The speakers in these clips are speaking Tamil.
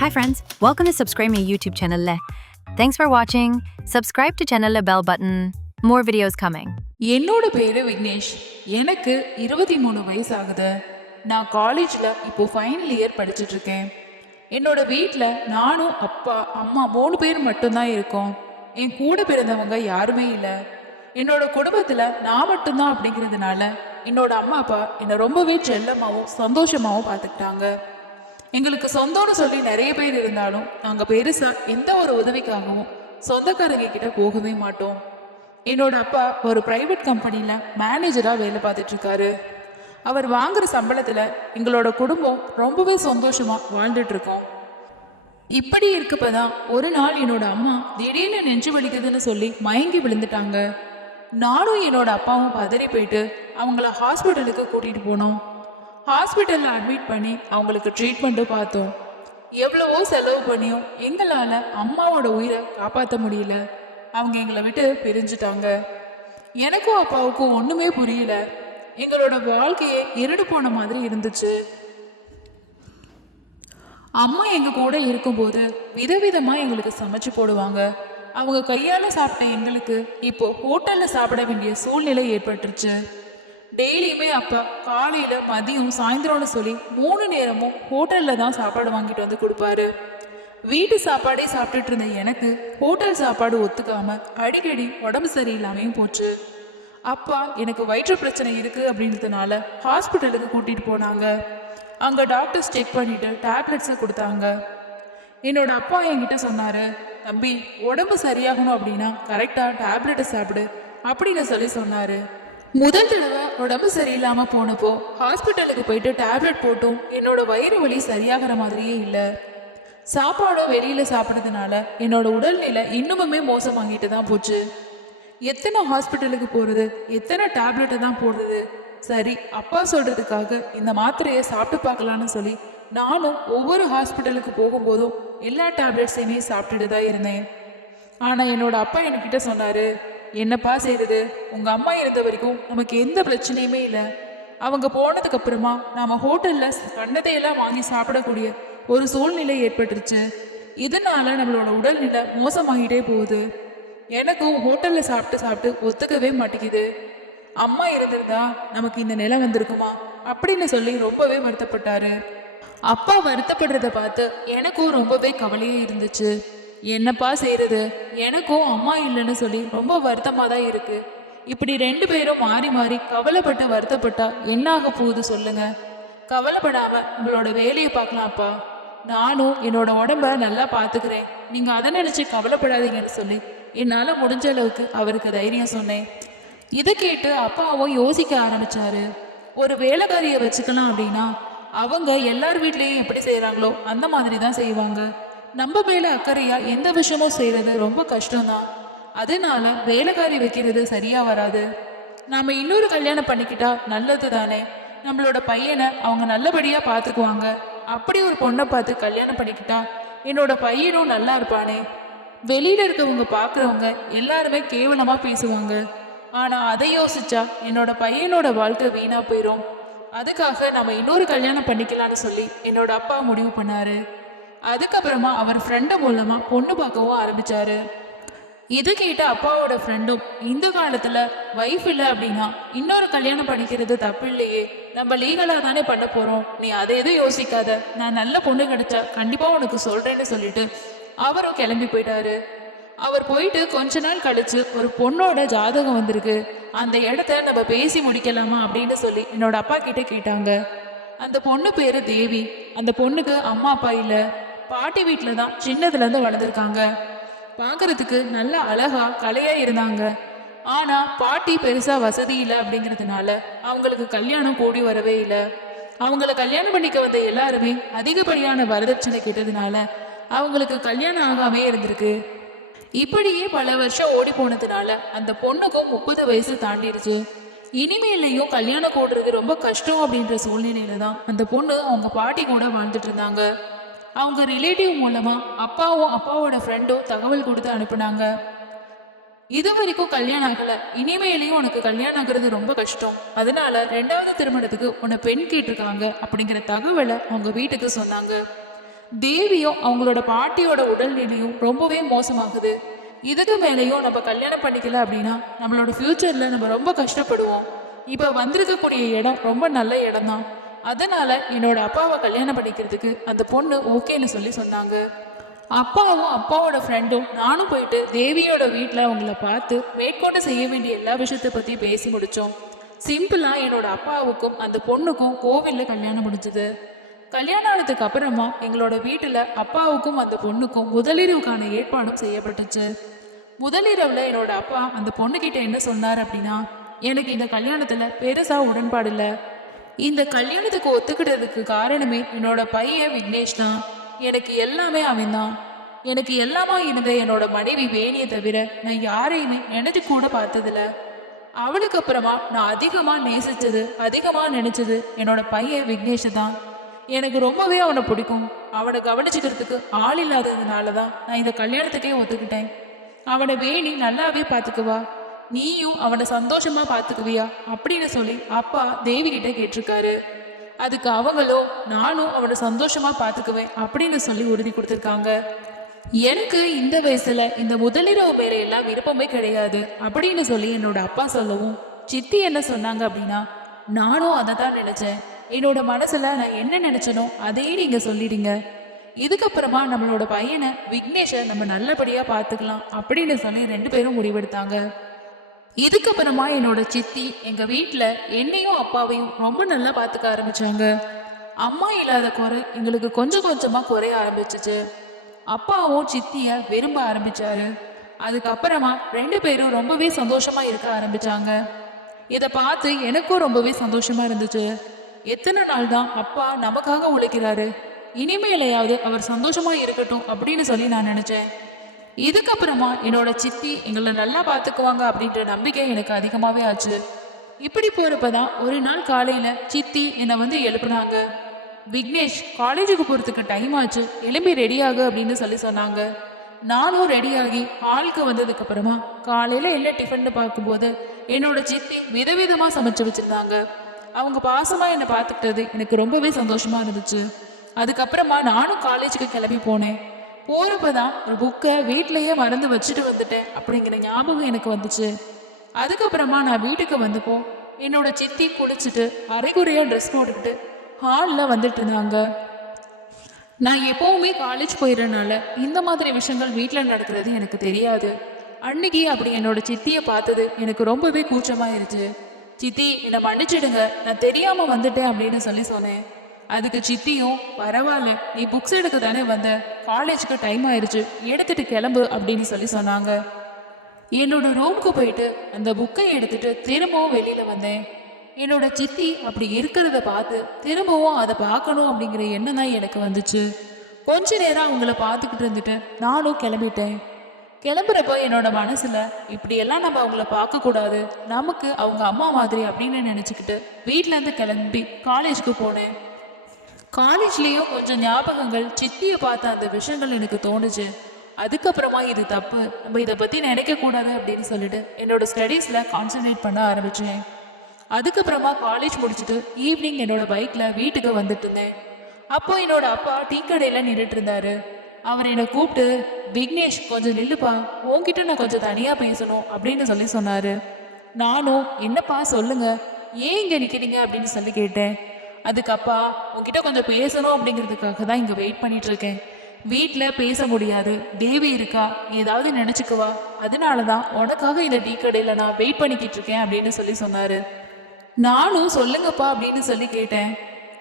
Hi friends, welcome to Subscribe My YouTube channel. Thanks for watching. Subscribe to channel bell button. More videos coming. என்னோட பேரு விக்னேஷ். எனக்கு 23 வயசு ஆகுது. நான் காலேஜ்ல இப்போ ஃபைனல் இயர் படிச்சுட்டு இருக்கேன். என்னோட வீட்டில் நானும் அப்பா அம்மா 3 பேர் மட்டும்தான் இருக்கோம். என் கூட பிறந்தவங்க யாருமே இல்லை. என்னோட குடும்பத்தில் நான் மட்டும்தான் அப்படிங்கிறதுனால என்னோட அம்மா அப்பா என்னை ரொம்பவே செல்லமாகவும் சந்தோஷமாகவும் பார்த்துக்கிட்டாங்க. எங்களுக்கு சொந்தம்னு சொல்லி நிறைய பேர் இருந்தாலும் நாங்கள் பெருசாக எந்த ஒரு உதவிக்காகவும் சொந்தக்காரங்க கிட்ட போகவே மாட்டோம். என்னோட அப்பா ஒரு பிரைவேட் கம்பெனியில் மேனேஜராக வேலை பார்த்துட்டு இருக்காரு. அவர் வாங்குற சம்பளத்தில் எங்களோட குடும்பம் ரொம்பவே சந்தோஷமாக வாழ்ந்துட்டு இருக்கோம். இப்படி இருக்கப்பதான் ஒரு நாள் என்னோட அம்மா திடீர்னு நெஞ்சு வலிக்குதுன்னு சொல்லி மயங்கி விழுந்துட்டாங்க. நானும் என்னோட அப்பாவும் பதறி போயிட்டு அவங்கள ஹாஸ்பிட்டலுக்கு கூட்டிகிட்டு போனோம். ஹாஸ்பிட்டலில் அட்மிட் பண்ணி அவங்களுக்கு ட்ரீட்மெண்ட்டும் பார்த்தோம். எவ்வளவோ செலவு பண்ணியும் எங்களால் அம்மாவோட உயிரை காப்பாற்ற முடியல. அவங்க எங்களை விட்டு பிரிஞ்சுட்டாங்க. எனக்கும் அப்பாவுக்கும் ஒன்றுமே புரியல. எங்களோட வாழ்க்கையே இருடு போன மாதிரி இருந்துச்சு. அம்மா எங்கள் கூட இருக்கும்போது விதவிதமாக எங்களுக்கு சமைச்சு போடுவாங்க. அவங்க கையால் சாப்பிட்ட எங்களுக்கு இப்போ ஹோட்டலில் சாப்பிட வேண்டிய சூழ்நிலை ஏற்பட்டுருச்சு. டெய்லியுமே அப்பா காலையில் மதியம் சாயந்தரம்னு சொல்லி 3 நேரமும் ஹோட்டலில் தான் சாப்பாடு வாங்கிட்டு வந்து கொடுப்பாரு. வீட்டு சாப்பாடே சாப்பிட்டுட்டு இருந்த எனக்கு ஹோட்டல் சாப்பாடு ஒத்துக்காம அடிக்கடி உடம்பு சரியில்லாமையும் போச்சு. அப்பா எனக்கு வயிற்று பிரச்சனை இருக்குது அப்படின்றதுனால ஹாஸ்பிட்டலுக்கு கூட்டிகிட்டு போனாங்க. அங்கே டாக்டர்ஸ் செக் பண்ணிட்டு டேப்லெட்ஸை கொடுத்தாங்க. என்னோட அப்பா என்கிட்ட சொன்னார், தம்பி உடம்பு சரியாகணும் அப்படின்னா கரெக்டாக டேப்லெட்டை சாப்பிடு அப்படின்னு சொல்லி சொன்னார். முதல் தடவை உடம்பு சரியில்லாமல் போனப்போ ஹாஸ்பிட்டலுக்கு போயிட்டு டேப்லெட் போட்டும் என்னோட வயிறு வலி சரியாகிற மாதிரியே இல்லை. சாப்பாடும் வெளியில் சாப்பிட்றதுனால என்னோட உடல்நிலை இன்னுமுமே மோசமாகிட்டு தான் போச்சு. எத்தனை ஹாஸ்பிட்டலுக்கு போகிறது, எத்தனை டேப்லெட்டை தான் போடுறது. சரி, அப்பா சொல்கிறதுக்காக இந்த மாத்திரையை சாப்பிட்டு பார்க்கலான்னு சொல்லி நானும் ஒவ்வொரு ஹாஸ்பிட்டலுக்கு போகும்போதும் எல்லா டேப்லெட்ஸையுமே சாப்பிட்டுட்டு தான் இருந்தேன். ஆனால் என்னோட அப்பா என்கிட்ட சொன்னார், என்னப்பா செய்யுது, உங்கள் அம்மா இருந்த வரைக்கும் நமக்கு எந்த பிரச்சனையுமே இல்லை. அவங்க போனதுக்கு அப்புறமா நாம் ஹோட்டலில் கண்டதையெல்லாம் வாங்கி சாப்பிடக்கூடிய ஒரு சூழ்நிலை ஏற்பட்டுருச்சு. இதனால நம்மளோட உடல்நிலை மோசமாகிட்டே போகுது. எனக்கும் ஹோட்டலில் சாப்பிட்டு சாப்பிட்டு ஒத்துக்கவே மாட்டேங்குது. அம்மா இருந்திருந்தா நமக்கு இந்த நிலை வந்திருக்குமா அப்படின்னு சொல்லி ரொம்பவே வருத்தப்பட்டாரு. அப்பா வருத்தப்படுறத பார்த்து எனக்கும் ரொம்பவே கவலையே இருந்துச்சு. என்னப்பா செய்யறது, எனக்கும் அம்மா இல்லைன்னு சொல்லி ரொம்ப வருத்தமாக தான் இருக்கு. இப்படி 2 பேரும் மாறி மாறி கவலைப்பட்டு வருத்தப்பட்டா என்ன ஆக போகுது சொல்லுங்க. கவலைப்படாம நம்மளோட வேலையை பார்க்கலாம்ப்பா. நானும் என்னோட உடம்ப நல்லா பார்த்துக்கிறேன், நீங்க அதை நினைச்சு கவலைப்படாதீங்கன்னு சொல்லி என்னால் முடிஞ்ச அளவுக்கு அவருக்கு தைரியம் சொன்னேன். இதை கேட்டு அப்பாவும் யோசிக்க ஆரம்பிச்சாரு. ஒரு வேலைக்காரியை வச்சுக்கலாம் அப்படின்னா அவங்க எல்லார் வீட்லேயும் எப்படி செய்கிறாங்களோ அந்த மாதிரி தான் செய்வாங்க. நம்ம மேலே அக்கறையா எந்த விஷயமும் செய்கிறது ரொம்ப கஷ்டம்தான். அதனால வேலைக்காரி வைக்கிறது சரியா வராது. நாம் இன்னொரு கல்யாணம் பண்ணிக்கிட்டா நல்லது தானே. நம்மளோட பையனை அவங்க நல்லபடியாக பார்த்துக்குவாங்க. அப்படி ஒரு பொண்ணை பார்த்து கல்யாணம் பண்ணிக்கிட்டா என்னோட பையனும் நல்லா இருப்பானே. வெளியில் இருக்கவங்க பார்க்குறவங்க எல்லாருமே கேவலமாக பேசுவாங்க. ஆனால் அதை யோசிச்சா என்னோட பையனோட வாழ்க்கை வீணாக போயிடும். அதுக்காக நம்ம இன்னொரு கல்யாணம் பண்ணிக்கலான்னு சொல்லி என்னோட அப்பா முடிவு பண்ணாரு. அதுக்கப்புறமா அவர் ஃப்ரெண்டு மூலமாக பொண்ணு பார்க்கவும் ஆரம்பித்தார். இது கேட்ட அப்பாவோட ஃப்ரெண்டும், இந்த காலத்தில் வைஃப் இல்லை அப்படின்னா இன்னொரு கல்யாணம் பண்ணிக்கிறது தப்பு இல்லையே, நம்ம லீகலாக தானே பண்ண போகிறோம், நீ அதை எதுவும் யோசிக்காத, நான் நல்ல பொண்ணு கிடைச்சா கண்டிப்பாக உனக்கு சொல்கிறேன்னு சொல்லிட்டு அவரும் கிளம்பி போயிட்டாரு. அவர் போயிட்டு கொஞ்ச நாள் கழிச்சு ஒரு பொண்ணோட ஜாதகம் வந்திருக்கு, அந்த இடத்த நம்ம பேசி முடிக்கலாமா அப்படின்னு சொல்லி என்னோட அப்பா கிட்ட கேட்டாங்க. அந்த பொண்ணு பேரு தேவி. அந்த பொண்ணுக்கு அம்மா அப்பா இல்லை, பாட்டி வீட்டில் தான் சின்னதுலேருந்து வளர்ந்துருக்காங்க. பார்க்கறதுக்கு நல்ல அழகா கலையா இருந்தாங்க. ஆனால் பாட்டி பெருசாக வசதி இல்லை அப்படிங்கிறதுனால அவங்களுக்கு கல்யாணம் கூடி வரவே இல்லை. அவங்கள கல்யாணம் பண்ணிக்க வந்த எல்லாருமே அதிகப்படியான வரதட்சணை கேட்டதுனால அவங்களுக்கு கல்யாணம் ஆகாமே இருந்திருக்கு. இப்படியே பல வருஷம் ஓடி போனதுனால அந்த பொண்ணுக்கும் 30 வயசு தாண்டிடுச்சு. இனிமேலையும் கல்யாணம் கூடுறது ரொம்ப கஷ்டம் அப்படின்ற சூழ்நிலையில தான் அந்த பொண்ணு அவங்க பாட்டி கூட வாழ்ந்துட்டு இருந்தாங்க. அவங்க ரிலேட்டிவ் மூலமாக அப்பாவும் அப்பாவோட ஃப்ரெண்டும் தகவல் கொடுத்து அனுப்புனாங்க. இது வரைக்கும் கல்யாணம் ஆகலை, இனிமேலையும் உனக்கு கல்யாணம் ஆகிறது ரொம்ப கஷ்டம், அதனால 2வது திருமணத்துக்கு உன்னை பெண் கேட்டிருக்காங்க அப்படிங்கிற தகவலை அவங்க வீட்டுக்கு சொன்னாங்க. தேவியும் அவங்களோட பாட்டியோட உடல்நிலையும் ரொம்பவே மோசமாகுது. இதுக்கு மேலேயும் நம்ம கல்யாணம் பண்ணிக்கல அப்படின்னா நம்மளோட ஃப்யூச்சரில் நம்ம ரொம்ப கஷ்டப்படுவோம். இப்போ வந்திருக்கக்கூடிய இடம் ரொம்ப நல்ல இடம் தான். அதனால என்னோட அப்பாவை கல்யாணம் பண்ணிக்கிறதுக்கு அந்த பொண்ணு ஓகேன்னு சொன்னாங்க. அப்பாவும் அப்பாவோட ஃப்ரெண்டும் நானும் போயிட்டு தேவியோட வீட்டில் அவங்கள பார்த்து மேற்கொண்டு செய்ய வேண்டிய எல்லா விஷயத்தை பற்றி பேசி முடித்தோம். சிம்பிளாக என்னோட அப்பாவுக்கும் அந்த பொண்ணுக்கும் கோவிலில் கல்யாணம் முடிஞ்சது. கல்யாணம் ஆனதுக்கு அப்புறமா எங்களோட வீட்டில் அப்பாவுக்கும் அந்த பொண்ணுக்கும் முதலிரவுக்கான ஏற்பாடும் செய்யப்பட்டுச்சு. முதலிரவில் என்னோட அப்பா அந்த பொண்ணுக்கிட்ட என்ன சொன்னார் அப்படின்னா, எனக்கு இந்த கல்யாணத்தில் பெருசாக உடன்பாடு இல்லை. இந்த கல்யாணத்துக்கு ஒத்துக்கிட்டதுக்கு காரணமே என்னோட பையன் விக்னேஷ் தான். எனக்கு எல்லாமே அவன் தான். எனக்கு எல்லாமா இருந்த என்னோட மனைவி வேணியை தவிர நான் யாரையுமே நினைச்சு கூட பார்த்ததில்ல. அவளுக்கு அப்புறமா நான் அதிகமாக நேசிச்சது, அதிகமாக நினைச்சது என்னோட பையன் விக்னேஷ் தான். எனக்கு ரொம்பவே அவனை பிடிக்கும். அவனை கவனிச்சுக்கிறதுக்கு ஆள் இல்லாததுனால தான் நான் இந்த கல்யாணத்துக்கே ஒத்துக்கிட்டேன். அவனை வேணி நல்லாவே பார்த்துக்குவா, நீயும் அவனை சந்தோஷமா பார்த்துக்குவியா அப்படின்னு சொல்லி அப்பா தேவி கிட்ட கேட்டிருக்காரு. அதுக்கு அவங்களோ நானும் அவனை சந்தோஷமா பார்த்துக்குவேன் அப்படின்னு சொல்லி உறுதி கொடுத்துருக்காங்க. எனக்கு இந்த வயசுல இந்த முதலிரவு வேலையெல்லாம் விருப்பமே கிடையாது அப்படின்னு சொல்லி என்னோட அப்பா சொல்லவும், சித்தி என்ன சொன்னாங்க அப்படின்னா, நானும் அதை தான் நினைச்சேன். என்னோட மனசுல நான் என்ன நினைச்சனோ அதே நீங்க சொல்லிடுங்க. இதுக்கப்புறமா நம்மளோட பையனை விக்னேஷை நம்ம நல்லபடியா பார்த்துக்கலாம் அப்படின்னு சொல்லி 2 பேரும் முடிவெடுத்தாங்க. இதுக்கப்புறமா என்னோட சித்தி எங்க வீட்டில் என்னையும் அப்பாவையும் ரொம்ப நல்லா பார்த்துக்க ஆரம்பிச்சாங்க. அம்மா இல்லாத குறை எங்களுக்கு கொஞ்சம் கொஞ்சமா குறைய ஆரம்பிச்சிச்சு. அப்பாவும் சித்திய விரும்ப ஆரம்பிச்சாரு. அதுக்கப்புறமா 2 பேரும் ரொம்பவே சந்தோஷமா இருக்க ஆரம்பிச்சாங்க. இதை பார்த்து எனக்கும் ரொம்பவே சந்தோஷமா இருந்துச்சு. எத்தனை நாள் தான் அப்பா நமக்காக உழைக்கிறாரு, இனிமேலையாவது அவர் சந்தோஷமா இருக்கட்டும் அப்படின்னு சொல்லி நான் நினைச்சேன். இதுக்கப்புறமா என்னோட சித்தி எங்களை நல்லா பார்த்துக்குவாங்க அப்படின்ற நம்பிக்கை எனக்கு அதிகமாகவே ஆச்சு. இப்படி போகிறப்பதான் ஒரு நாள் காலையில் சித்தி என்னை வந்து எழுப்புனாங்க. விக்னேஷ், காலேஜுக்கு போகிறதுக்கு டைம் ஆச்சு, எழும்பி ரெடியாகு அப்படின்னு சொன்னாங்க. நானும் ரெடியாகி ஹாலுக்கு வந்ததுக்கப்புறமா காலையில் என்ன டிஃபன்னு பார்க்கும்போது என்னோட சித்தி விதவிதமாக சமைச்சு வச்சுருந்தாங்க. அவங்க பாசமாக என்னை பார்த்துக்கிட்டது எனக்கு ரொம்பவே சந்தோஷமாக இருந்துச்சு. அதுக்கப்புறமா நானும் காலேஜுக்கு கிளம்பி போனேன். போகிறப்ப தான் ஒரு புக்கை வீட்டிலையே மறந்து வச்சுட்டு வந்துட்டேன் அப்படிங்கிற ஞாபகம் எனக்கு வந்துச்சு. அதுக்கப்புறமா நான் வீட்டுக்கு வந்தப்போ என்னோட சித்தி குளிச்சுட்டு அரைகுறையாக ட்ரெஸ் போட்டுக்கிட்டு ஹாலில் வந்துட்டு இருந்தாங்க. நான் எப்போவுமே காலேஜ் போயிடறனால இந்த மாதிரி விஷயங்கள் வீட்டில் நடக்கிறது எனக்கு தெரியாது. அன்னைக்கு அப்படி என்னோட சித்தியை பார்த்தது எனக்கு ரொம்பவே கூச்சமாயிருச்சு. சித்தி, என்னை மன்னிச்சிடுங்க, நான் தெரியாமல் வந்துட்டேன் அப்படின்னு சொன்னேன். அதுக்கு சித்தியும், பரவாயில்ல, நீ புக்ஸ் எடுக்க தானே வந்த, காலேஜுக்கு டைம் ஆயிடுச்சு, எடுத்துட்டு கிளம்பு அப்படின்னு சொன்னாங்க. என்னோட ரூமுக்கு போயிட்டு அந்த புக்கை எடுத்துட்டு திரும்பவும் வெளியில வந்தேன். என்னோட சித்தி அப்படி இருக்கிறத பார்த்து திரும்பவும் அதை பார்க்கணும் அப்படிங்கிற எண்ணம் தான் எனக்கு வந்துச்சு. கொஞ்ச நேரம் அவங்கள பார்த்துக்கிட்டு இருந்துட்டு நானும் கிளம்பிட்டேன். கிளம்புறப்போ என்னோட மனசுல இப்படியெல்லாம் நம்ம அவங்கள பார்க்கக்கூடாது, நமக்கு அவங்க அம்மா மாதிரி அப்படின்னு நினச்சிக்கிட்டு வீட்டிலேருந்து கிளம்பி காலேஜுக்கு போனேன். காலேஜ்லேயும் கொஞ்சம் ஞாபகங்கள், சித்தியை பார்த்த அந்த விஷயங்கள் எனக்கு தோணுச்சு. அதுக்கப்புறமா இது தப்பு, நம்ம இதை பற்றி நினைக்கக்கூடாது அப்படின்னு சொல்லிட்டு என்னோட ஸ்டடீஸில் கான்சன்ட்ரேட் பண்ண ஆரம்பித்தேன். அதுக்கப்புறமா காலேஜ் முடிச்சுட்டு ஈவினிங் என்னோட பைக்கில் வீட்டுக்கு வந்துட்டு இருந்தேன். அப்போ என்னோட அப்பா டீ கடையில் நின்றுட்டு இருந்தாரு. அவர் என்னை கூப்பிட்டு, விக்னேஷ் கொஞ்சம் நில்லுப்பா, உன்கிட்ட நான் கொஞ்சம் தனியாக பேசணும் அப்படின்னு சொன்னார். நானும், என்னப்பா சொல்லுங்க, ஏன் இங்கே நிற்கிறீங்க அப்படின்னு கேட்டேன். அதுக்கு அப்பா, உன்கிட்ட கொஞ்சம் பேசணும் அப்படிங்கிறதுக்காக தான் இங்கே வெயிட் பண்ணிட்டு இருக்கேன். வீட்டில் பேச முடியாது, தேவி இருக்கா, ஏதாவது நினச்சிக்குவா, அதனால தான் உனக்காக இந்த டீ கடையில் நான் வெயிட் பண்ணிக்கிட்டு இருக்கேன் அப்படின்னு சொன்னார். நானும் சொல்லுங்கப்பா அப்படின்னு கேட்டேன்.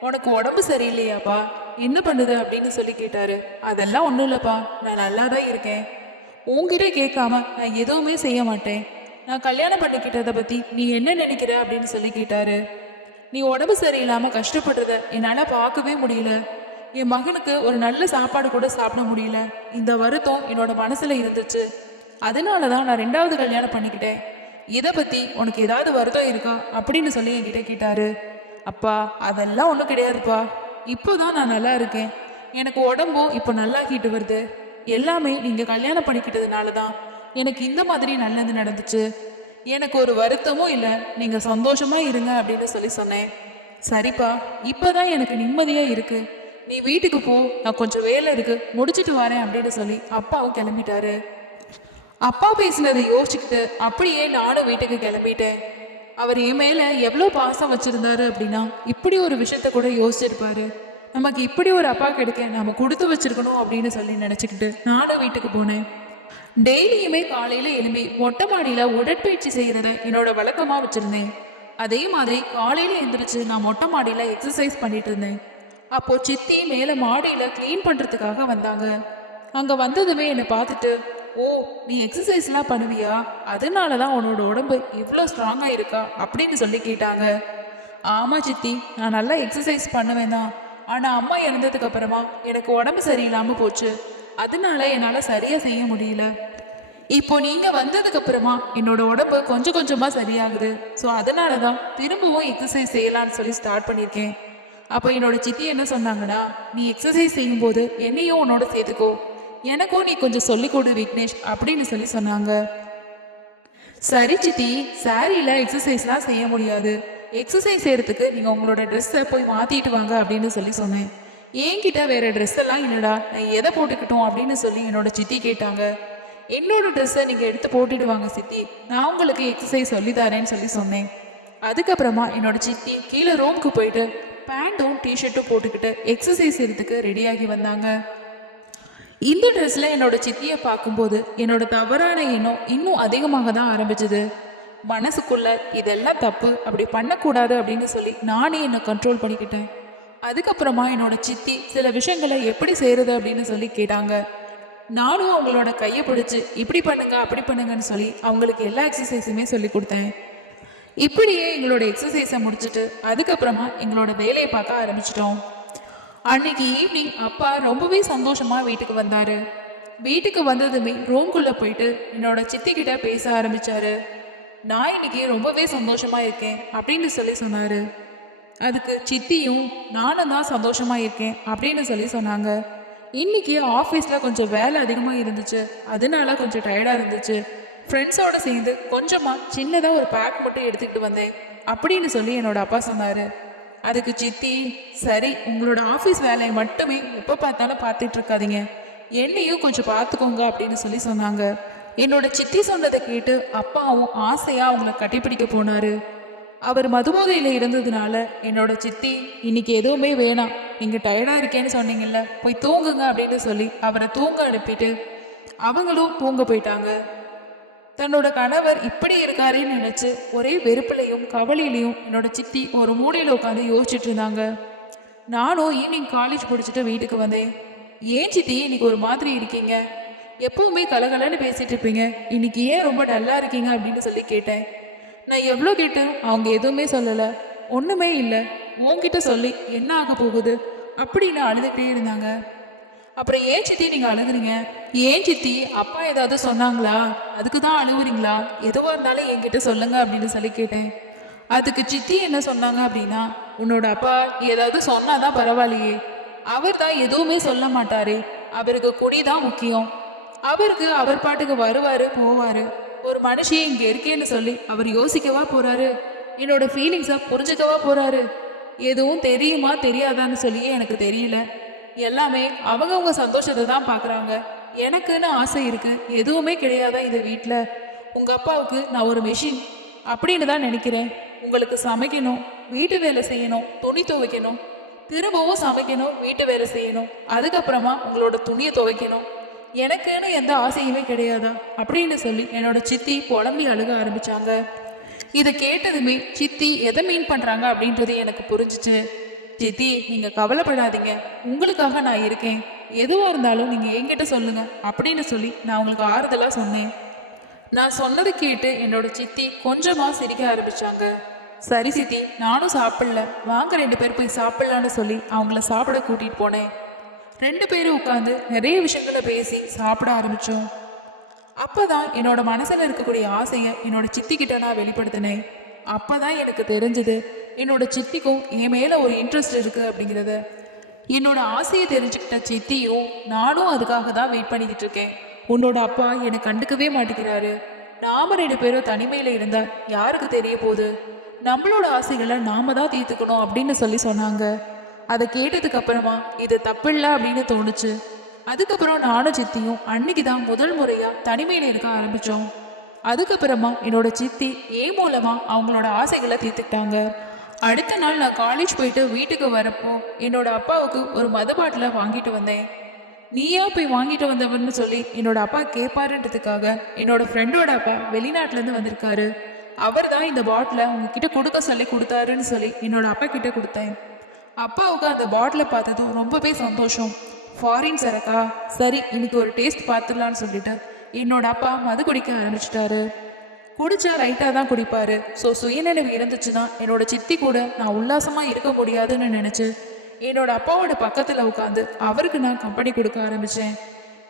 உனக்கு உடம்பு சரியில்லையாப்பா, என்ன பண்ணுது அப்படின்னு கேட்டாரு. அதெல்லாம் ஒன்றும் இல்லைப்பா, நான் நல்லா தான் இருக்கேன். உங்ககிட்ட கேட்காம நான் எதுவுமே செய்ய மாட்டேன். நான் கல்யாணம் பண்ணிக்கிட்டதை பற்றி நீ என்ன நினைக்கிற அப்படின்னு கேட்டாரு. நீ உடம்பு சரியில்லாமல் கஷ்டப்படுறத என்னால் பார்க்கவே முடியல. என் மகனுக்கு ஒரு நல்ல சாப்பாடு கூட சாப்பிட முடியல. இந்த வருத்தம் என்னோட மனசில் இருந்துச்சு. அதனால தான் நான் 2வது கல்யாணம் பண்ணிக்கிட்டேன். இதை பற்றி உனக்கு ஏதாவது வருத்தம் இருக்கா அப்படின்னு என்கிட்ட கேட்டாரு. அப்பா, அதெல்லாம் ஒன்றும் கிடையாதுப்பா, இப்போதான் நான் நல்லா இருக்கேன். எனக்கு உடம்பும் இப்போ நல்லாக்கிட்டு வருது. எல்லாமே நீங்கள் கல்யாணம் பண்ணிக்கிட்டதுனால தான் எனக்கு இந்த மாதிரி நல்லது நடந்துச்சு. எனக்கு ஒரு வருத்தமும் இல்லை, நீங்கள் சந்தோஷமாக இருங்க அப்படின்னு சொன்னேன். சரிப்பா, இப்போதான் எனக்கு நிம்மதியாக இருக்கு. நீ வீட்டுக்கு போ, நான் கொஞ்சம் வேலை இருக்கு முடிச்சிட்டு வரேன் அப்படின்னு சொல்லி அப்பாவும் கிளம்பிட்டாரு. அப்பா பேசினதை யோசிச்சுக்கிட்டு அப்படியே நானும் வீட்டுக்கு கிளம்பிட்டேன். அவர் என் மேல எவ்வளோ பாசம் வச்சிருந்தாரு அப்படின்னா இப்படி ஒரு விஷயத்த கூட யோசிச்சிருப்பாரு. நமக்கு இப்படி ஒரு அப்பா கிடைக்க நம்ம கொடுத்து வச்சிருக்கணும் அப்படின்னு சொல்லி நினச்சிக்கிட்டு நானும் வீட்டுக்கு போனேன். டெய்லியுமே காலையில் எழும்பி மொட்டை மாடியில் உடற்பயிற்சி செய்கிறத என்னோட வழக்கமாக வச்சுருந்தேன். அதே மாதிரி காலையில் எழுந்திரிச்சு நான் மொட்டை மாடியில் எக்ஸசைஸ் பண்ணிட்டு இருந்தேன். அப்போ சித்தி மேலே மாடியில் க்ளீன் பண்ணுறதுக்காக வந்தாங்க. அங்கே வந்ததுமே என்னை பார்த்துட்டு, ஓ நீ எக்ஸசைஸ்லாம் பண்ணுவியா, அதனால தான் உன்னோட உடம்பு இவ்வளோ ஸ்ட்ராங்காக இருக்கா அப்படின்னு சொல்லி கேட்டாங்க. ஆமாம் சித்தி, நான் நல்லா எக்ஸசைஸ் பண்ணுவேன் தான். ஆனால் அம்மா இறந்ததுக்கு அப்புறமா எனக்கு உடம்பு சரியில்லாமல் போச்சு. அதனால என்னால் சரியாக செய்ய முடியல. இப்போ நீங்கள் வந்ததுக்கு அப்புறமா என்னோட உடம்பு கொஞ்சம் கொஞ்சமாக சரியாகுது. ஸோ அதனால தான் திரும்பவும் எக்ஸசைஸ் செய்யலான்னு சொல்லி ஸ்டார்ட் பண்ணியிருக்கேன். அப்போ என்னோட சித்தி என்ன சொன்னாங்கன்னா, நீ எக்ஸசைஸ் செய்யும்போது என்னையும் உன்னோட சேர்த்துக்கோ, எனக்கும் நீ கொஞ்சம் சொல்லிக் கொடு விக்னேஷ் அப்படின்னு சொல்லி சொன்னாங்க. சரி சித்தி, சாரியில் எக்ஸசைஸ்லாம் செய்ய முடியாது. எக்ஸசைஸ் செய்யறதுக்கு நீங்கள் உங்களோட ட்ரெஸ்ஸை போய் மாற்றிட்டு வாங்க அப்படின்னு சொல்லி சொன்னேன். என்கிட்ட வேற ட்ரெஸ் எல்லாம் இல்லைடா, நான் எதை போட்டுக்கிட்டோம் அப்படின்னு சொல்லி என்னோட சித்தி கேட்டாங்க. என்னோட ட்ரெஸ்ஸை நீங்கள் எடுத்து போட்டுட்டு வாங்க சித்தி, நான் உங்களுக்கு எக்ஸசைஸ் சொல்லி தரேன்னு சொல்லி சொன்னேன். அதுக்கப்புறமா என்னோட சித்தி கீழே ரூமுக்கு போயிட்டு பேண்ட்டும் டிஷர்ட்டும் போட்டுக்கிட்டு எக்ஸசைஸ் செய்யறதுக்கு ரெடியாகி வந்தாங்க. இந்த ட்ரெஸ்ல என்னோட சித்தியை பார்க்கும்போது என்னோட தவறான எண்ணம் இன்னும் அதிகமாக தான் ஆரம்பிச்சது. மனசுக்குள்ள இதெல்லாம் தப்பு, அப்படி பண்ணக்கூடாது அப்படின்னு சொல்லி நானே என்னை கண்ட்ரோல் பண்ணிக்கிட்டேன். அதுக்கப்புறமா என்னோட சித்தி சில விஷயங்களை எப்படி செய்யறது அப்படின்னு சொல்லி கேட்டாங்க. நானும் அவங்களோட கையை பிடிச்சி இப்படி பண்ணுங்க அப்படி பண்ணுங்கன்னு சொல்லி அவங்களுக்கு எல்லா எக்ஸசைஸுமே சொல்லி கொடுத்தேன். இப்படியே எங்களோட எக்ஸசைஸை முடிச்சுட்டு அதுக்கப்புறமா எங்களோட வேலையை பார்க்க ஆரம்பிச்சிட்டோம். அன்னைக்கு ஈவினிங் அப்பா ரொம்பவே சந்தோஷமா வீட்டுக்கு வந்தாரு. வீட்டுக்கு வந்ததுமே ரூம்குள்ள போயிட்டு என்னோட சித்தி கிட்ட பேச ஆரம்பிச்சாரு. நான் இன்னைக்கு ரொம்பவே சந்தோஷமா இருக்கேன் அப்படின்னு சொல்லி சொன்னாரு. அதுக்கு சித்தியும் நானும் தான் சந்தோஷமா இருக்கேன் அப்படின்னு சொல்லி சொன்னாங்க. இன்னைக்கு ஆஃபீஸில் கொஞ்சம் வேலை அதிகமாக இருந்துச்சு, அதனால கொஞ்சம் டயர்டாக இருந்துச்சு. ஃப்ரெண்ட்ஸோடு சேர்ந்து கொஞ்சமாக சின்னதாக ஒரு பேக் மட்டும் எடுத்துக்கிட்டு வந்தேன் அப்படின்னு சொல்லி என்னோட அப்பா சொன்னார். அதுக்கு சித்தி, சரி உங்களோட ஆஃபீஸ் வேலையை மட்டுமே எப்போ பார்த்தாலும் பார்த்துட்டு இருக்காதீங்க, என்னையும் கொஞ்சம் பார்த்துக்கோங்க அப்படின்னு சொல்லி சொன்னாங்க. என்னோட சித்தி சொன்னதை கேட்டு அப்பாவும் ஆசையாக அவங்கள கட்டிப்பிடிக்க போனார். அவர் மதுபோதையில் இருந்ததுனால என்னோட சித்தி, இன்னைக்கு எதுவுமே வேணாம், நீங்கள் டயர்டாக இருக்கேன்னு சொன்னீங்கல்ல, போய் தூங்குங்க அப்படின்னு சொல்லி அவரை தூங்க அனுப்பிட்டு அவங்களும் தூங்க போயிட்டாங்க. தன்னோட கணவர் இப்படி இருக்காருன்னு நினச்சி ஒரே வெறுப்புலையும் கவலையிலையும் என்னோட சித்தி ஒரு மூலையில் உட்காந்து யோசிச்சுட்டு இருந்தாங்க. நானும் ஈவினிங் காலேஜ் முடிச்சுட்டு வீட்டுக்கு வந்தேன். ஏன் சித்தி இன்னைக்கு ஒரு மாதிரி இருக்கீங்க, எப்பவுமே கலகலன்னு பேசிட்டு இருப்பீங்க, இன்னைக்கு ஏன் ரொம்ப டல்லாக இருக்கீங்க அப்படின்னு சொல்லி கேட்டேன். நான் எவ்வளோ கேட்டேன், அவங்க எதுவுமே சொல்லலை. ஒன்றுமே இல்லை, உன்கிட்ட சொல்லி என்ன ஆக போகுது அப்படின்னு அழுதுகிட்டே இருந்தாங்க. அப்புறம் ஏன் சித்தி நீங்கள் அழுகுறீங்க, ஏன் சித்தி அப்பா ஏதாவது சொன்னாங்களா, அதுக்கு தான் அழுகுறீங்களா, எதுவாக இருந்தாலும் என்கிட்ட சொல்லுங்க அப்படின்னு சொல்லி கேட்டேன். அதுக்கு சித்தி என்ன சொன்னாங்க அப்படின்னா, உன்னோட அப்பா ஏதாவது சொன்னாதான் பரவாயில்லையே, அவர் தான் எதுவுமே சொல்ல மாட்டாரே, அவருக்கு குடி தான் முக்கியம், அவருக்கு அவர் பாட்டுக்கு வருவார் போவார், ஒரு மனுஷி இங்கே இருக்கேன்னு சொல்லி அவர் யோசிக்கவா போகிறாரு, என்னோட ஃபீலிங்ஸை புரிஞ்சுக்கவா போகிறாரு, எதுவும் தெரியுமா தெரியாதான்னு சொல்லியே எனக்கு தெரியல, எல்லாமே அவங்கவுங்க சந்தோஷத்தை தான் பார்க்குறாங்க, எனக்குன்னு ஆசை இருக்குது எதுவுமே கிடையாதா இந்த வீட்டில், உங்கள் அப்பாவுக்கு நான் ஒரு மெஷின் அப்படின்னு தான் நினைக்கிறேன், உங்களுக்கு சமைக்கணும், வீட்டு வேலை செய்யணும், துணி துவைக்கணும், திரும்பவும் சமைக்கணும், வீட்டு வேலை செய்யணும், அதுக்கப்புறமா உங்களோட துணியை துவைக்கணும், எனக்குன்னு எந்த ஆசையுமே கிடையாதா அப்படின்னு சொல்லி என்னோட சித்தி புலம்பி அழுக ஆரம்பிச்சாங்க. இதை கேட்டதுமே சித்தி எதை மீன் பண்ணுறாங்க அப்படின்றது எனக்கு புரிஞ்சிச்சு. சித்தி நீங்கள் கவலைப்படாதீங்க, உங்களுக்காக நான் இருக்கேன், எதுவாக இருந்தாலும் நீங்கள் என்கிட்ட சொல்லுங்க அப்படின்னு சொல்லி நான் உங்களுக்கு ஆறுதலாக சொன்னேன். நான் சொன்னதை கேட்டு என்னோட சித்தி கொஞ்சமாக சிரிக்க ஆரம்பிச்சாங்க. சரி சித்தி, நானும் சாப்பிடல, வாங்க 2 பேர் போய் சாப்பிடலான்னு சொல்லி அவங்கள சாப்பிட கூட்டிகிட்டு போனேன். 2 பேரும் உட்காந்து நிறைய விஷயங்களை பேசி சாப்பிட ஆரம்பித்தோம். அப்போ தான் என்னோட மனசில் இருக்கக்கூடிய ஆசையை என்னோட சித்திக்கிட்ட நான் வெளிப்படுத்தினேன். அப்போ தான் எனக்கு தெரிஞ்சது என்னோட சித்திக்கும் என் மேலே ஒரு இன்ட்ரெஸ்ட் இருக்குது அப்படிங்கிறத. என்னோட ஆசையை தெரிஞ்சுக்கிட்ட சித்தியும் நானும் அதுக்காக தான் வெயிட் பண்ணிக்கிட்டு இருக்கேன். உன்னோட அப்பா என்னை கண்டுக்கவே மாட்டேங்கிறாரு, நாம 2 பேரும் தனிமையில் இருந்தால் யாருக்கு தெரிய போகுது, நம்மளோட ஆசைகளை நாம தான் தீர்த்துக்கணும் அப்படின்னு சொல்லி சொன்னாங்க. அதை கேட்டதுக்கு அப்புறமா இது தப்பில்லை அப்படின்னு தோணுச்சு. அதுக்கப்புறம் நானும் சித்தியும் அன்னைக்கு தான் முதல் முறையா தனிமையில இருக்க ஆரம்பிச்சோம். அதுக்கப்புறமா என்னோட சித்தி ஏன் மூலமா அவங்களோட ஆசைகளை தீர்த்துக்கிட்டாங்க. அடுத்த நாள் நான் காலேஜ் போயிட்டு வீட்டுக்கு வரப்போ என்னோட அப்பாவுக்கு ஒரு மது பாட்டில வாங்கிட்டு வந்தேன். நீயா போய் வாங்கிட்டு வந்தவன்னு சொல்லி என்னோட அப்பா கேட்பாருன்றதுக்காக என்னோட ஃப்ரெண்டோட அப்பா வெளிநாட்டுலேருந்து வந்திருக்காரு. அவர் தான் இந்த பாட்டிலை உங்ககிட்ட கொடுக்க சொல்லி கொடுத்தாருன்னு சொல்லி என்னோட அப்பா கிட்ட கொடுத்தேன். அப்பாவுக்கு அந்த பாட்டிலை பார்த்ததும் ரொம்பவே சந்தோஷம். ஃபாரின் சரக்கா, சரி இன்னைக்கு ஒரு டேஸ்ட் பார்த்துடலான்னு சொல்லிட்டு என்னோட அப்பா மது குடிக்க ஆரம்பிச்சிட்டாரு. குடிச்சா லைட்டாக தான் குடிப்பாரு. ஸோ சுயநினைவு இருந்துச்சுன்னா என்னோட சித்தி கூட நான் உல்லாசமாக இருக்க முடியாதுன்னு நினச்சி என்னோட அப்பாவோட பக்கத்தில் உட்காந்து அவருக்கு நான் கம்பெனி கொடுக்க ஆரம்பித்தேன்.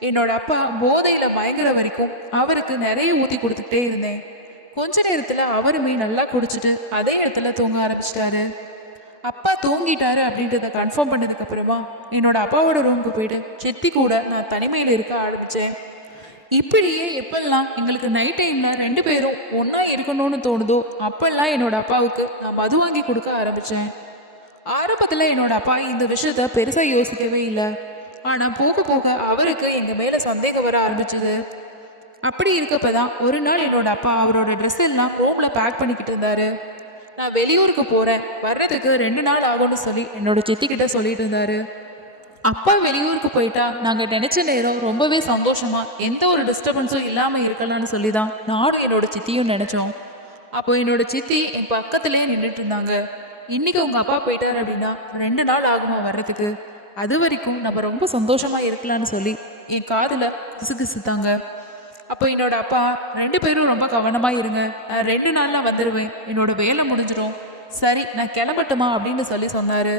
என்னோட அப்பா போதையில் மயங்குற வரைக்கும் அவருக்கு நிறைய ஊற்றி கொடுத்துக்கிட்டே இருந்தேன். கொஞ்ச நேரத்தில் அவருமே நல்லா குடிச்சிட்டு அதே இடத்துல தூங்க ஆரம்பிச்சிட்டாரு. அப்பா தூங்கிட்டாரு அப்படின்றத கன்ஃபார்ம் பண்ணதுக்கு அப்புறமா என்னோட அப்பாவோட ரூமுக்கு போயிட்டு சித்தி கூட நான் தனிமையில் இருக்க ஆரம்பித்தேன். இப்படியே எப்பெல்லாம் எங்களுக்கு நைட் டைமில் 2 பேரும் ஒன்றா இருக்கணும்னு தோணுதோ அப்பெல்லாம் என்னோட அப்பாவுக்கு நான் மது வாங்கி கொடுக்க ஆரம்பித்தேன். ஆரம்பத்தில் என்னோட அப்பா இந்த விஷயத்த பெருசாக யோசிக்கவே இல்லை. ஆனால் போக போக அவருக்கு எங்கள் மேலே சந்தேகம் வர ஆரம்பிச்சது. அப்படி இருக்கப்ப தான் ஒரு நாள் என்னோட அப்பா அவரோட ட்ரெஸ் எல்லாம் ரூமில் பேக் பண்ணிக்கிட்டு இருந்தாரு. நான் வெளியூருக்கு போகிறேன், வர்றதுக்கு 2 நாள் ஆகும்னு சொல்லி என்னோட சித்திக்கிட்ட சொல்லிட்டு இருந்தாரு. அப்பா வெளியூருக்கு போயிட்டா நாங்கள் நினச்ச நேரம் ரொம்பவே சந்தோஷமா எந்த ஒரு டிஸ்டர்பன்ஸும் இல்லாமல் இருக்கலாம்னு சொல்லி தான் நானும் என்னோட சித்தியும் நினச்சோம். அப்போ என்னோட சித்தி என் பக்கத்துலேயே நின்றுட்டு இருந்தாங்க. இன்னைக்கு உங்கள் அப்பா போயிட்டார் அப்படின்னா 2 நாள் ஆகுமா வர்றதுக்கு, அது வரைக்கும் நம்ம ரொம்ப சந்தோஷமா இருக்கலாம்னு சொல்லி என் காதில் கிசுகிசுத்தாங்க. அப்போ என்னோட அப்பா 2 பேரும் ரொம்ப கவனமாக இருங்க, நான் 2 நாளில் வந்துடுவேன், என்னோட வேலை முடிஞ்சிடும், சரி நான் கிளம்பட்டுமா அப்படின்னு சொல்லி சொன்னார்.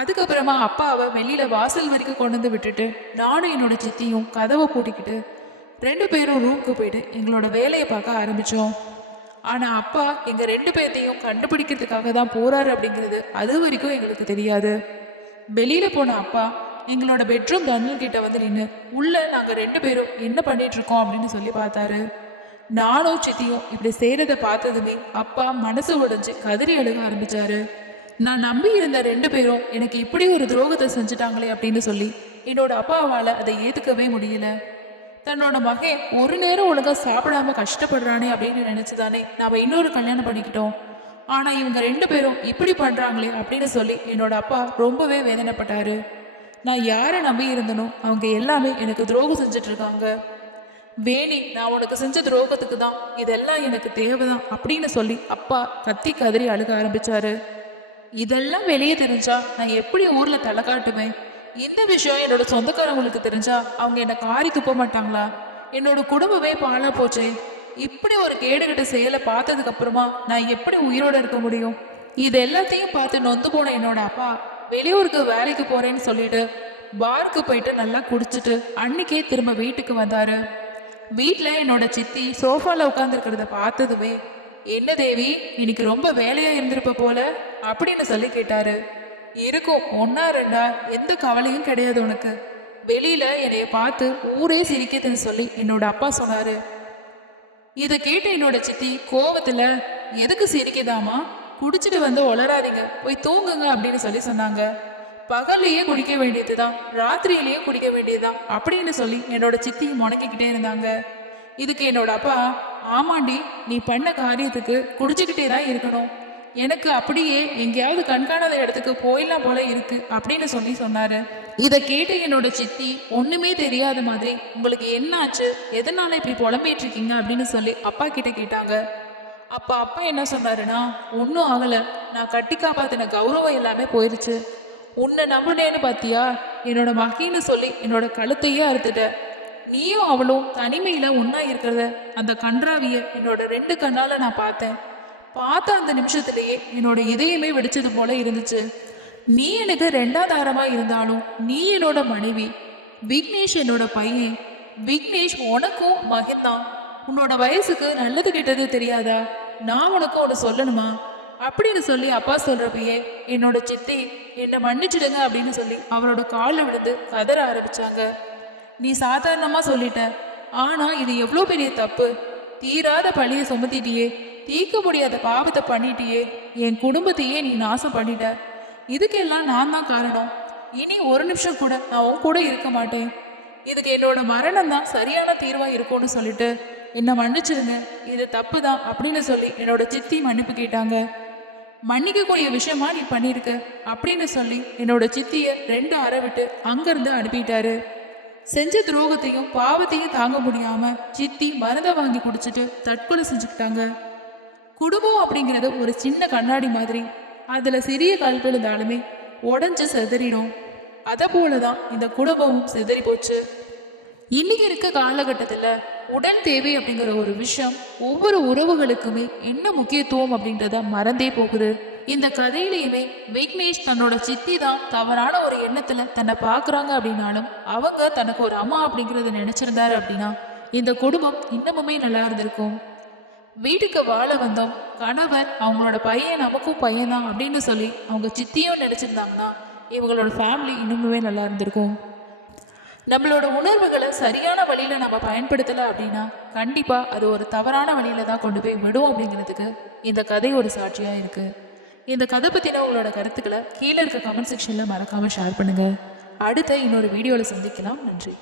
அதுக்கப்புறமா அப்பாவை வெளியில் வாசல் வரைக்கும் கொண்டு வந்து விட்டுட்டு நானும் என்னோட சித்தியும் கதவை பூட்டிக்கிட்டு 2 பேரும் ரூமுக்கு போயிட்டு எங்களோட வேலையை பார்க்க ஆரம்பித்தோம். ஆனால் அப்பா எங்கள் 2 பேர்த்தையும் கண்டுபிடிக்கிறதுக்காக தான் போகிறாரு அப்படிங்கிறது அது வரைக்கும் எங்களுக்கு தெரியாது. வெளியில் போன அப்பா எங்களோட பெட்ரூம் ஜன்னல் கிட்ட வந்து நின்று உள்ள நாங்கள் 2 பேரும் என்ன பண்ணிட்டு இருக்கோம் அப்படின்னு சொல்லி பார்த்தாரு. நானும் சித்தியும் இப்படி செய்யறதை பார்த்ததுமே அப்பா மனசு உடைஞ்சு கதறி அழுக ஆரம்பிச்சாரு. நான் நம்பி இருந்த 2 பேரும் எனக்கு இப்படி ஒரு துரோகத்தை செஞ்சுட்டாங்களே அப்படின்னு சொல்லி என்னோட அப்பாவால் அதை ஏற்றுக்கவே முடியல. தன்னோட மகன் ஒரு நேரம் ஒழுங்கா சாப்பிடாம கஷ்டப்படுறானே அப்படின்னு நினைச்சுதானே நாம இன்னொரு கல்யாணம் பண்ணிக்கிட்டோம். ஆனா இவங்க 2 பேரும் இப்படி பண்றாங்களே அப்படின்னு சொல்லி என்னோட அப்பா ரொம்பவே வேதனைப்பட்டாரு. நான் யாரை நம்பி இருந்தனோ அவங்க எல்லாமே எனக்கு துரோகம் செஞ்சுட்டு இருக்காங்க. வேணி, நான் உனக்கு செஞ்ச துரோகத்துக்கு தான் இதெல்லாம் எனக்கு தேவைதான் அப்படின்னு சொல்லி அப்பா கத்தி கதறி அழுக ஆரம்பிச்சாரு. இதெல்லாம் வெளியே தெரிஞ்சா நான் எப்படி ஊர்ல தலை காட்டுவேன்? இந்த விஷயம் என்னோட சொந்தக்காரங்களுக்கு தெரிஞ்சா அவங்க என்னை காரி துப்ப மாட்டாங்களா? என்னோட குடும்பமே பாழா போச்சே. இப்படி ஒரு கேடுகட்ட செயலை பார்த்ததுக்கு அப்புறமா நான் எப்படி உயிரோட இருக்க முடியும்? இது எல்லாத்தையும் பார்த்து நொந்து போன என்னோட அப்பா வெளியூருக்கு வேலைக்கு போறேன்னு சொல்லிட்டு பார்க்கு போயிட்டு நல்லா குடிச்சிட்டு அன்னைக்கே திரும்ப வீட்டுக்கு வந்தாரு. வீட்டில் என்னோட சித்தி சோஃபால உட்காந்துருக்கிறத பார்த்ததுமே, என்ன தேவி இன்னைக்கு ரொம்ப வேலையா இருந்திருப்ப போல அப்படின்னு சொல்லி கேட்டாரு. இருக்கும், 1-2 எந்த கவலையும் கிடையாது உனக்கு. வெளியில என்னைய பார்த்து ஊரே சிரிக்குதுன்னு சொல்லி என்னோட அப்பா சொன்னாரு. இதை கேட்டு என்னோட சித்தி கோவத்துல, எதுக்கு சிரிக்குதாமா? குடிச்சிட்டு வந்து உளராதீங்க, போய் தூங்குங்க அப்படின்னு சொல்லி சொன்னாங்க. பகல்லையே குடிக்க வேண்டியதுதான், ராத்திரியிலேயே குடிக்க வேண்டியதுதான் அப்படின்னு சொல்லி என்னோட சித்தி முணங்கிக்கிட்டே இருந்தாங்க. இதுக்கு என்னோட அப்பா, ஆமாண்டி நீ பண்ண காரியத்துக்கு குடிச்சுக்கிட்டே தான் இருக்கணும், எனக்கு அப்படியே எங்கேயாவது கண்காணாத இடத்துக்கு போயிடலாம் போல இருக்கு அப்படின்னு சொல்லி சொன்னாரு. இதை கேட்டு என்னோட சித்தி ஒண்ணுமே தெரியாத மாதிரி, உங்களுக்கு என்ன ஆச்சு, எதனால இப்படி புலம்பிட்டு இருக்கீங்க அப்படின்னு சொல்லி அப்பா கிட்ட கேட்டாங்க. அப்பா என்ன சொன்னாருன்னா, ஒன்றும் ஆகலை, நான் கட்டி காப்பாத்தின கௌரவம் எல்லாமே போயிடுச்சு. உன்னை நம்பினேன்னு பார்த்தியா, என்னோட மகின்னு சொல்லி என்னோட கழுத்தையே அறுத்துட்ட. நீயும் அவளும் தனிமையில ஒன்னா இருக்கிறத அந்த கன்றாவிய என்னோட 2 கண்ணால நான் பார்த்தேன். பார்த்த அந்த நிமிஷத்துலேயே என்னோட இதயமே வெடிச்சது போல இருந்துச்சு. நீ எனக்கு 2ஆவது ஆரமா இருந்தாலும் நீ என்னோட மனைவி. விக்னேஷ் என்னோட பையன். விக்னேஷ் உனக்கும் மகன் தான். உன்னோட வயசுக்கு நல்லது கெட்டது தெரியாதா? நான் உனக்கு ஒன்று சொல்லணுமா அப்படின்னு சொல்லி அப்பா சொல்றப்பயே என்னோட சித்தி என்னை மன்னிச்சிடுங்க அப்படின்னு சொல்லி அவரோட காலில் விழுந்து கதற ஆரம்பிச்சாங்க. நீ சாதாரணமா சொல்லிட்ட, ஆனா இது எவ்வளோ பெரிய தப்பு. தீராத பழியை சுமத்திட்டியே, தீர்க்க முடியாத பாவத்தை பண்ணிட்டியே, என் குடும்பத்தையே நீ நாசம் பண்ணிட்ட. இதுக்கெல்லாம் நான் தான் காரணம். இனி ஒரு நிமிஷம் கூட நான் உன் கூட இருக்க மாட்டேன். இதுக்கு என்னோட மரணம் தான் சரியான தீர்வா இருக்கும்னு சொல்லிட்டு என்னை மன்னிச்சிருங்க, இது தப்பு தான் அப்படின்னு சொல்லி என்னோட சித்தி மன்னிப்பு கேட்டாங்க. மன்னிக்கக்கூடிய விஷயமா நீ பண்ணியிருக்க அப்படின்னு சொல்லி என்னோட சித்திய 2 அறை விட்டு அங்கிருந்து அனுப்பிட்டாரு. செஞ்ச துரோகத்தையும் பாவத்தையும் தாங்க முடியாம சித்தி மருந்தை வாங்கி குடிச்சிட்டு தற்கொலை செஞ்சுக்கிட்டாங்க. குடும்பம் அப்படிங்கிறது ஒரு சின்ன கண்ணாடி மாதிரி. அதுல சிறிய கல் விழுந்தாலுமே உடஞ்சு செதறிடும். அதை போலதான் இந்த குடும்பமும் செதறி போச்சு. இன்னைக்கு இருக்க காலகட்டத்துல உடல் தேவை அப்படிங்கிற ஒரு விஷயம் ஒவ்வொரு உறவுகளுக்குமே என்ன முக்கியத்துவம் அப்படின்றத மறந்தே போகுது. இந்த கதையிலையுமே விக்னேஷ் தன்னோட சித்தி தான் தவறான ஒரு எண்ணத்துல தன்னை பாக்குறாங்க அப்படின்னாலும் அவங்க தனக்கு ஒரு அம்மா அப்படிங்கறத நினைச்சிருந்தாரு அப்படின்னா இந்த குடும்பம் இன்னமுமே நல்லா இருந்திருக்கும். வீட்டுக்கு வாழ வந்தோம், கணவர் அவங்களோட பையன் நமக்கும் பையன் தான் அப்படின்னு சொல்லி அவங்க சித்தியும் நினைச்சிருந்தாங்கன்னா இவங்களோட ஃபேமிலி இன்னுமே நல்லா இருந்திருக்கும். நம்மளோட உணர்வுகளை சரியான வழியில நம்ம பயன்படுத்தலை அப்படின்னா கண்டிப்பா அது ஒரு தவறான வழியில தான் கொண்டு போய் விடும் அப்படிங்கிறதுக்கு இந்த கதை ஒரு சாட்சியா இருக்கு. இந்த கதை பத்தின உங்களோட கருத்துக்களை கீழே இருக்க கமெண்ட் செக்ஷன்ல மறக்காம ஷேர் பண்ணுங்க. அடுத்த இன்னொரு வீடியோல சந்திக்கலாம். நன்றி.